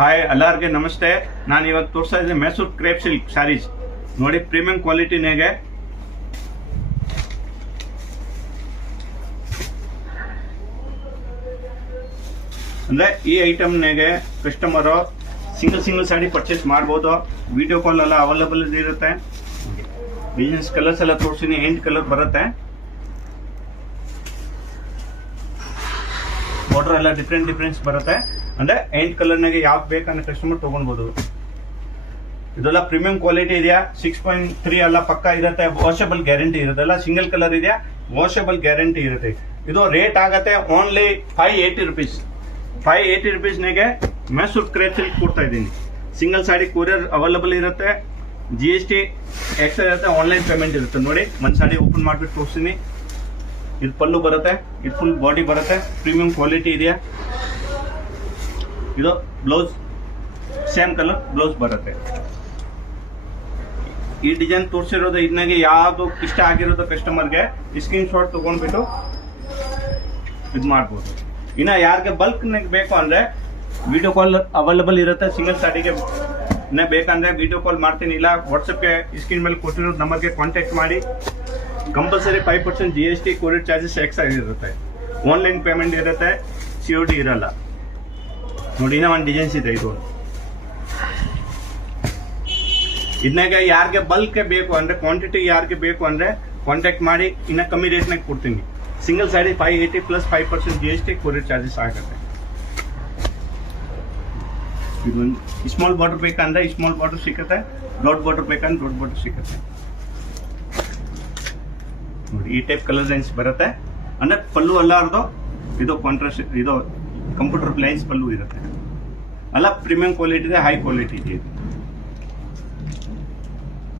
Hi ಎಲ್ಲರಿಗೆ ನಮಸ್ತೆ. ನಾನು ಇವತ್ತು ತೋರಿಸ್ತಾ ಇದ್ದೀನಿ ಮೈಸೂರು ಕ್ರೇಪ್ ಸಿಲ್ಕ್ ಸ್ಯಾರೀಸ್. ನೋಡಿ ಪ್ರೀಮಿಯಂ ಕ್ವಾಲಿಟಿನಾಗೆ ಅಂದ್ರೆ ಈ ಐಟಮ್ನಾಗೆ ಕಸ್ಟಮರು ಸಿಂಗಲ್ ಸ್ಯಾರಿ ಪರ್ಚೇಸ್ ಮಾಡ್ಬೋದು. ವಿಡಿಯೋ ಕಾಲ್ ಎಲ್ಲ ಅವೈಲೇಬಲ್ ಇರುತ್ತೆ. ಬಿಸ್ನೆಸ್ ಕಲರ್ಸ್ ಎಲ್ಲ ತೋರಿಸ್ತೀನಿ. 8 ಕಲರ್ ಬರುತ್ತೆ. ಬಾರ್ಡರ್ ಎಲ್ಲ ಡಿಫ್ರೆಂಟ್ ಬರುತ್ತೆ. ಅಂದ್ರೆ 8 ಕಲರ್ನಾಗೆ ಯಾವ್ದು ಬೇಕಂದ್ರೆ ಕಸ್ಟಮರ್ ತಗೊಳ್ಬೋದು. ಇದೆಲ್ಲ ಪ್ರೀಮಿಯಂ ಕ್ವಾಲಿಟಿ ಇದೆಯಾ. 6.3 ಎಲ್ಲ ಪಕ್ಕ ಇರುತ್ತೆ. ವಾಷಬಲ್ ಗ್ಯಾರಂಟಿ ಇರುತ್ತೆ. ಎಲ್ಲ ಸಿಂಗಲ್ ಕಲರ್ ಇದೆಯಾ, ವಾಷಬಲ್ ಗ್ಯಾರಂಟಿ ಇರುತ್ತೆ. ಇದು ರೇಟ್ ಆಗತ್ತೆ ಓನ್ಲಿ 580 ರುಪೀಸ್. 580 ರುಪೀಸ್ನಾಗೆ ಮೈಸೂರು ಕ್ರೇಪ್ ಸಿಲ್ಕ್ ಕೊಡ್ತಾ ಇದ್ದೀನಿ. ಸಿಂಗಲ್ ಸಾಡಿ ಕೊರಿಯರ್ ಅವೈಲೇಬಲ್ ಇರುತ್ತೆ. GST ಎಕ್ಸ್ಟ್ರಾ ಇರುತ್ತೆ. ಆನ್ಲೈನ್ ಪೇಮೆಂಟ್ ಇರುತ್ತೆ. ನೋಡಿ ಒಂದು ಸಾಡಿ ಓಪನ್ ಮಾಡಿಬಿಟ್ಟು ತೋರಿಸ್ತೀನಿ. ಇದು ಪಲ್ಲು ಬರುತ್ತೆ. ಇದು ಫುಲ್ ಬಾಡಿ ಬರುತ್ತೆ. ಪ್ರೀಮಿಯಂ ಕ್ವಾಲಿಟಿ ಇದೆಯಾ. ಇದು ಬ್ಲೌಸ್ ಸೇಮ್ ಕಲರ್ ಬ್ಲೌಸ್ ಬರುತ್ತೆ. ಈ ಡಿಸೈನ್ ತೋರಿಸಿರೋದು ಇದನ್ನಾಗೆ ಯಾವುದು ಇಷ್ಟ ಆಗಿರೋದು ಕಸ್ಟಮರ್ಗೆ ಸ್ಕ್ರೀನ್ ಶಾಟ್ ತಗೊಂಡ್ಬಿಟ್ಟು ಇದು ಮಾಡ್ಬೋದು. ಇನ್ನು ಯಾರಿಗೆ ಬಲ್ಕ್ ಬೇಕು ಅಂದ್ರೆ ವಿಡಿಯೋ ಕಾಲ್ ಅವೈಲೇಬಲ್ ಇರುತ್ತೆ. ಸಿಂಗಲ್ ಸಾಡಿಗೆ ಬೇಕಂದ್ರೆ ವಿಡಿಯೋ ಕಾಲ್ ಮಾಡ್ತೀನಿ. ಇಲ್ಲ ವಾಟ್ಸಪ್ಗೆ ಸ್ಕ್ರೀನ್ ಮೇಲೆ ಕೊಟ್ಟಿರೋ ನಂಬರ್ಗೆ ಕಾಂಟ್ಯಾಕ್ಟ್ ಮಾಡಿ. Compulsory 5% GST courier charges extra ಇರುತ್ತೆ. ಆನ್ಲೈನ್ ಪೇಮೆಂಟ್ ಇರುತ್ತೆ. COD ಇರಲ್ಲ. ನೋಡಿ ಇನ್ನೂ ಒಂದು ಡಿಸೈನ್ಸ್ ಇದೆ. ಇದು ಇದನ್ನಾಗ ಯಾರಿಗೆ ಬಲ್ಕ್ ಬೇಕು ಅಂದ್ರೆ ಕ್ವಾಂಟಿಟಿ ಯಾರಿಗೆ ಬೇಕು ಅಂದ್ರೆ ಕಾಂಟ್ಯಾಕ್ಟ್ ಮಾಡಿ. ಇನ್ನ ಕಮ್ಮಿ ರೇಟ್ನಾಗ ಕೊಡ್ತೀನಿ. Single sari 580 plus 5% GST courier charges ಆಗುತ್ತೆ. ಇದೊಂದು ಸ್ಮಾಲ್ ಬಾರ್ಡರ್ ಬೇಕಂದ್ರೆ ಸ್ಮಾಲ್ ಬಾರ್ಡರ್ ಸಿಗುತ್ತೆ. ದೊಡ್ಡ ಬಾರ್ಡರ್ ಬೇಕಂದ್ರೆ ದೊಡ್ಡ ಬಾರ್ಡರ್ ಸಿಗುತ್ತೆ. ನೋಡಿ ಈ ಟೈಪ್ ಕಲರ್ ಲೈನ್ಸ್ ಬರುತ್ತೆ. ಅಂದ್ರೆ ಪಲ್ಲು ಅಲ್ಲಾರ್ದು ಇದು ಕಾಂಟ್ರಾಸ್ಟ್, ಇದು ಕಂಪ್ಯೂಟರ್ ಲೈನ್ಸ್ ಪಲ್ಲು ಇರುತ್ತೆ. ಅಲ್ಲ ಪ್ರೀಮಿಯಂ ಕ್ವಾಲಿಟಿ ಇದೆ, ಹೈ ಕ್ವಾಲಿಟಿ ಇದೆ.